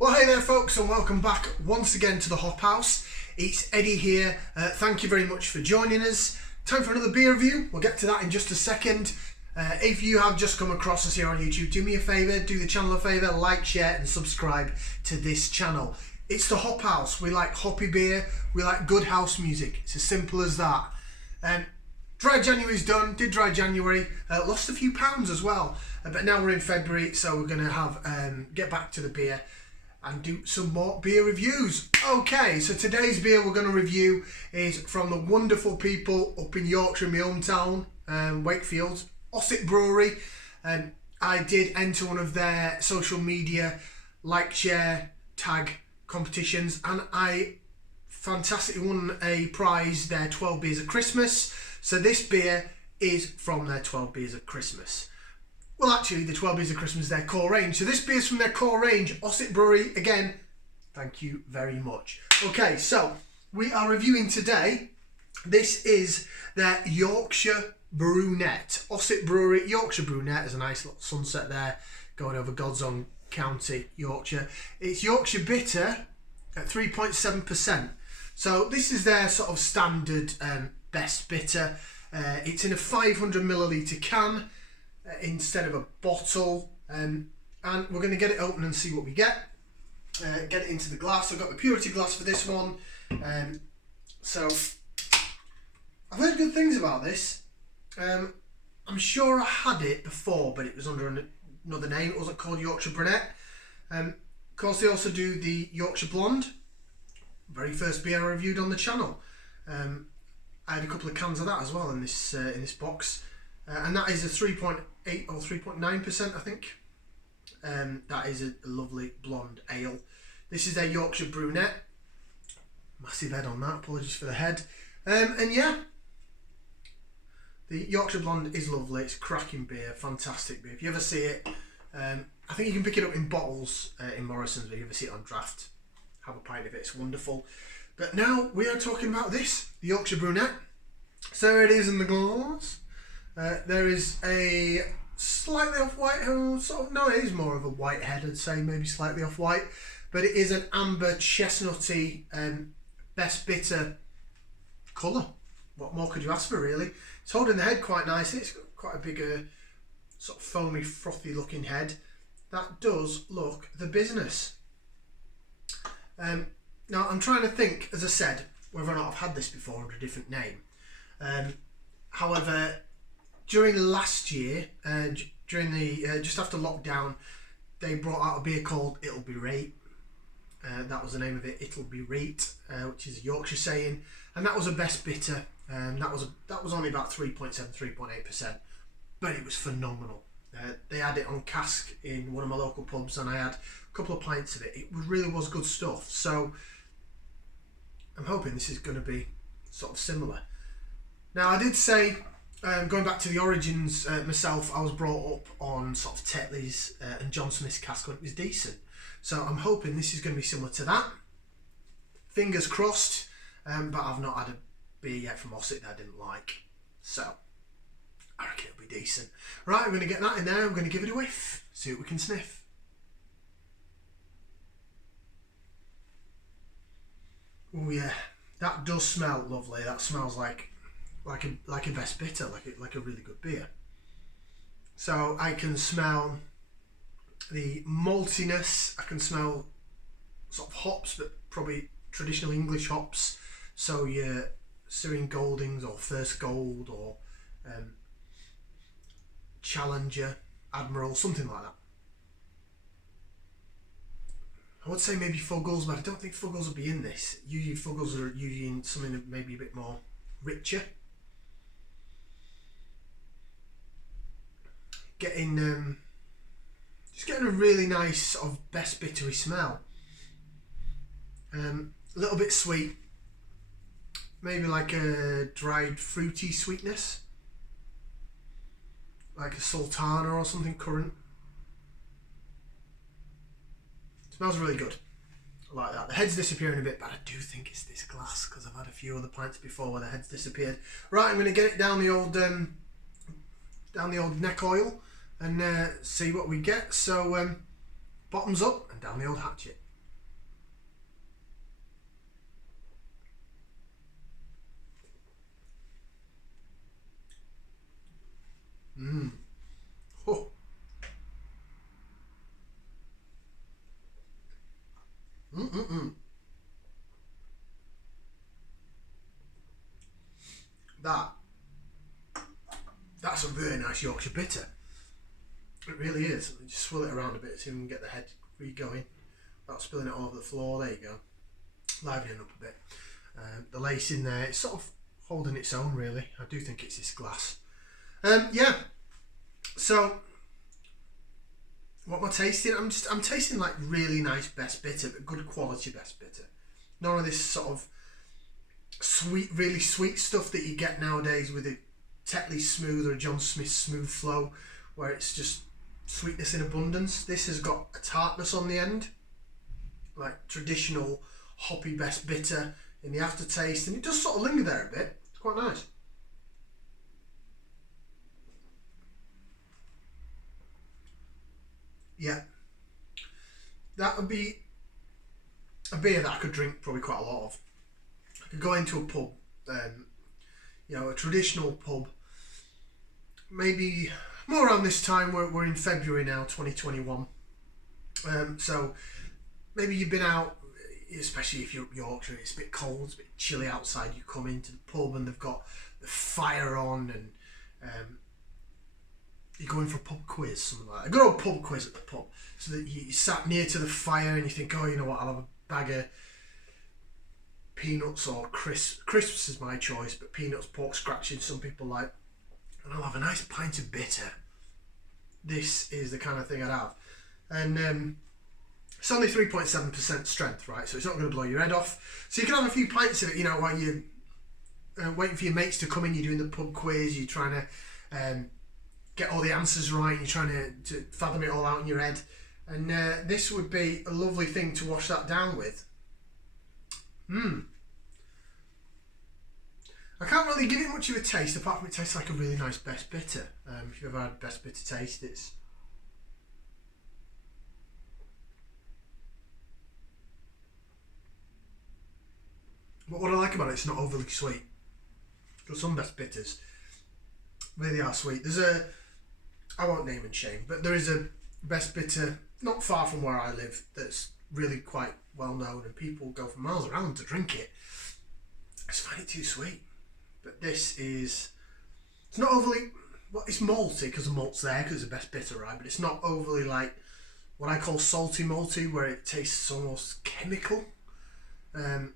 Well, hey there folks, and welcome back once again to the Hop House. It's Eddie here. Thank you very much for joining us. Time for another beer review. We'll get to that in just a second. If you have just come across us here on YouTube, do me a favour, do the channel a favour, like, share and subscribe to this channel. It's the Hop House. We like hoppy beer, we like good house music. It's as simple as that. Dry January's done, did dry January, lost a few pounds as well. But now we're in February, so we're going to have get back to the beer and do some more beer reviews. Okay, so today's beer we're going to review is from the wonderful people up in Yorkshire, my hometown, Wakefield, Ossett Brewery. I did enter one of their social media like, share, tag competitions, and I fantastically won a prize, their 12 Beers of Christmas. So this beer is from their 12 Beers of Christmas. Well, actually, the 12 Beers of Christmas is their core range. So this beer's from their core range, Ossett Brewery. Again, thank you very much. Okay, so we are reviewing today. This is their Yorkshire Brunette. Ossett Brewery, Yorkshire Brunette. There's a nice little sunset there going over God's own county, Yorkshire. It's Yorkshire Bitter at 3.7%. So this is their sort of standard best bitter. It's in a 500 milliliter can instead of a bottle, and we're going to get it open and see what we get. Get it into the glass. I've got the purity glass for this one. So I've heard good things about this. I'm sure I had it before, but it was under another name. It wasn't called Yorkshire Brunette. Of course, they also do the Yorkshire Blonde, very first beer I reviewed on the channel. I had a couple of cans of that as well in this box, and that is a 3.8 or 3.9%, I think. That is a lovely blonde ale. This is their Yorkshire Brunette. Massive head on that. Apologies for the head. And yeah, the Yorkshire Blonde is lovely. It's cracking beer, fantastic beer. If you ever see it, I think you can pick it up in bottles in Morrison's. If you ever see it on draft, have a pint of it. It's wonderful. But now we are talking about this, the Yorkshire Brunette. So there it is in the glass. There is a slightly off-white, no, it is more of a white head, I'd say, maybe slightly off-white. But it is an amber chestnutty best bitter colour. What more could you ask for, really? It's holding the head quite nicely. It's got quite a big sort of foamy, frothy looking head. That does look the business. Now, I'm trying to think, as I said, whether or not I've had this before under a different name. However, during last year, during the just after lockdown, they brought out a beer called It'll Be Rate. That was the name of it, It'll Be Rate, which is a Yorkshire saying, and that was a best bitter. That was only about 3.7, 3.8%, but it was phenomenal. They had it on cask in one of my local pubs, and I had a couple of pints of it. It really was good stuff. So I'm hoping this is going to be sort of similar. Now, I did say, going back to the origins myself, I was brought up on sort of Tetley's and John Smith's cask when it was decent. So I'm hoping this is going to be similar to that. Fingers crossed, but I've not had a beer yet from Ossett that I didn't like. So I reckon it'll be decent. Right, I'm going to get that in there. I'm going to give it a whiff, see what we can sniff. Oh yeah, that does smell lovely. That smells like a best bitter, like a really good beer. So I can smell the maltiness. I can smell sort of hops, but probably traditional English hops. So your Syrian Goldings or First Gold or Challenger, Admiral, something like that. I would say maybe Fuggles, but I don't think Fuggles will be in this. Usually Fuggles are usually in something that maybe a bit more richer. Just getting a really nice sort of best bittery smell. A little bit sweet, maybe like a dried fruity sweetness, like a sultana or something currant. Smells really good. I like that. The head's disappearing a bit, but I do think it's this glass because I've had a few other pints before where the head's disappeared. Right, I'm going to get it down the old neck oil and see what we get. So bottoms up and down the old hatchet. Mmm. Oh. Mm-mm-mm. That's a really nice Yorkshire Bitter. It really is. Just swirl it around a bit so you can get the head re-going without spilling it all over the floor. There you go. Livening up a bit. The lace in there, it's sort of holding its own really. I do think it's this glass. Yeah. So, what am I tasting? I'm tasting like really nice best bitter, but good quality best bitter. None of this sort of sweet, really sweet stuff that you get nowadays with a Tetley Smooth or a John Smith Smooth Flow, where it's just sweetness in abundance. This has got a tartness on the end, like traditional hoppy best bitter in the aftertaste, and it does sort of linger there a bit. It's quite nice. Yeah, that would be a beer that I could drink probably quite a lot of. I could go into a pub, a traditional pub, maybe more around this time. We're in February now, 2021. So maybe you've been out, especially if you're up Yorkshire, it's a bit cold, it's a bit chilly outside. You come into the pub and they've got the fire on, and you're going for a pub quiz, something like that. A good old pub quiz at the pub, so that you sat near to the fire and you think, oh, you know what, I'll have a bag of peanuts or crisps. Crisps is my choice, but peanuts, pork scratchings, some people like, and I'll have a nice pint of bitter. This is the kind of thing I'd have. And it's only 3.7% strength, right? So it's not going to blow your head off. So you can have a few pints of it, while you're waiting for your mates to come in. You're doing the pub quiz, you're trying to get all the answers right, you're trying to fathom it all out in your head. And this would be a lovely thing to wash that down with. I can't really give it much of a taste, apart from it tastes like a really nice best bitter. If you've ever had best bitter taste, it's... But what I like about it, it's not overly sweet. Because some best bitters really are sweet. I won't name and shame, but there is a best bitter not far from where I live that's really quite well known, and people go for miles around to drink it. I just find it too sweet. But it's not overly, it's malty because the malt's there, because it's the best bitter, right? But it's not overly like what I call salty malty, where it tastes almost chemical. And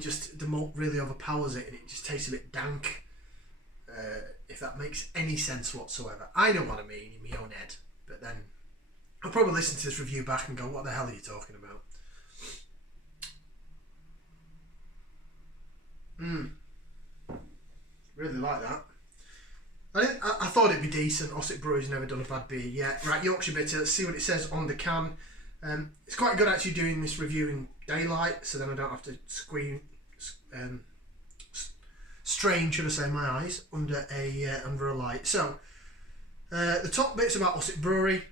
just the malt really overpowers it, and it just tastes a bit dank. If that makes any sense whatsoever. I know what I mean in my own head, but then I'll probably listen to this review back and go, what the hell are you talking about? Really like that. I thought it'd be decent. Ossett Brewery's never done a bad beer yet. Right, Yorkshire Bitter, let's see what it says on the can. It's quite good actually doing this review in daylight, so then I don't have to strain, should I say, my eyes under a light. So the top bit's about Ossett Brewery.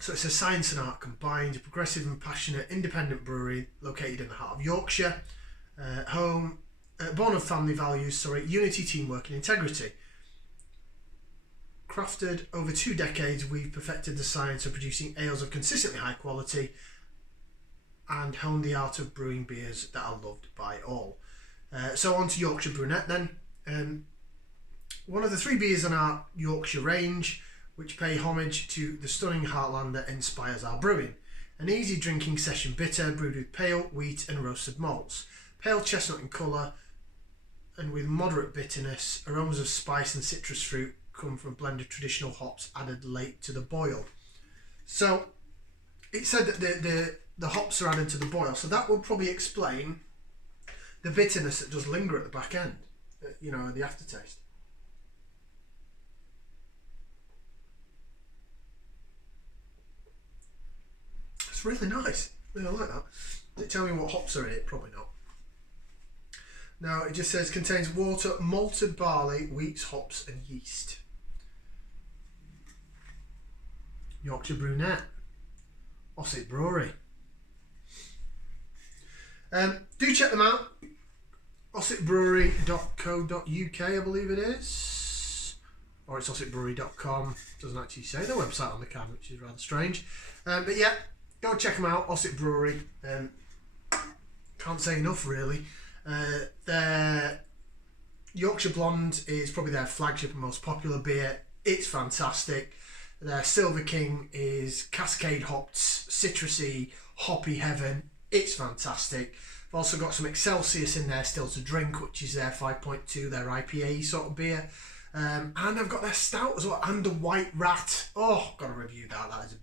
So it says science and art combined, a progressive and passionate independent brewery located in the heart of Yorkshire, born of family values, unity, teamwork and integrity. Crafted over 2 decades, we've perfected the science of producing ales of consistently high quality and honed the art of brewing beers that are loved by all. So on to Yorkshire Brunette then. One of the 3 beers in our Yorkshire range, which pay homage to the stunning heartland that inspires our brewing. An easy drinking session bitter brewed with pale, wheat and roasted malts. Pale chestnut in colour and with moderate bitterness. Aromas of spice and citrus fruit come from a blend of traditional hops added late to the boil. So it said that the hops are added to the boil, so that will probably explain the bitterness that does linger at the back end, the aftertaste. It's really nice. Really like that. Did it tell me what hops are in it? Probably not. No, it just says contains water, malted barley, wheat, hops and yeast. Yorkshire Brunette. Ossett Brewery. Do check them out. OssettBrewery.co.uk, I believe it is. or it's ossettbrewery.com. Doesn't actually say their website on the can, which is rather strange. But yeah, go check them out, Ossett Brewery. Can't say enough, really. Their Yorkshire Blonde is probably their flagship and most popular beer. It's fantastic. Their Silver King is Cascade hopped, citrusy, hoppy heaven. It's fantastic. I've also got some Excelsius in there still to drink, which is their 5.2, their IPA sort of beer. And I've got their stout as well, and the White Rat. Oh, got to review that. That is a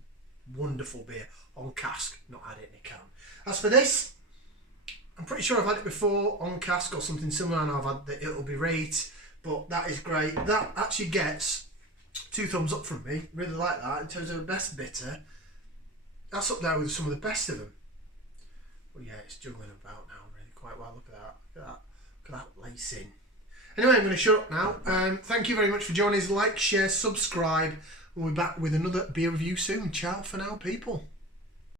wonderful beer on cask, not had it in a can. As for this, I'm pretty sure I've had it before on cask or something similar, and I've had the It'll Be Rate, but that is great. That actually gets 2 thumbs up from me. Really like that. In terms of the best bitter, that's up there with some of the best of them. Well, yeah, it's juggling about now really quite well. Look at that. Look at that. Look at that lacing. Anyway, I'm going to shut up now. Thank you very much for joining us. Like, share, subscribe. We'll be back with another beer review soon. Ciao for now, people.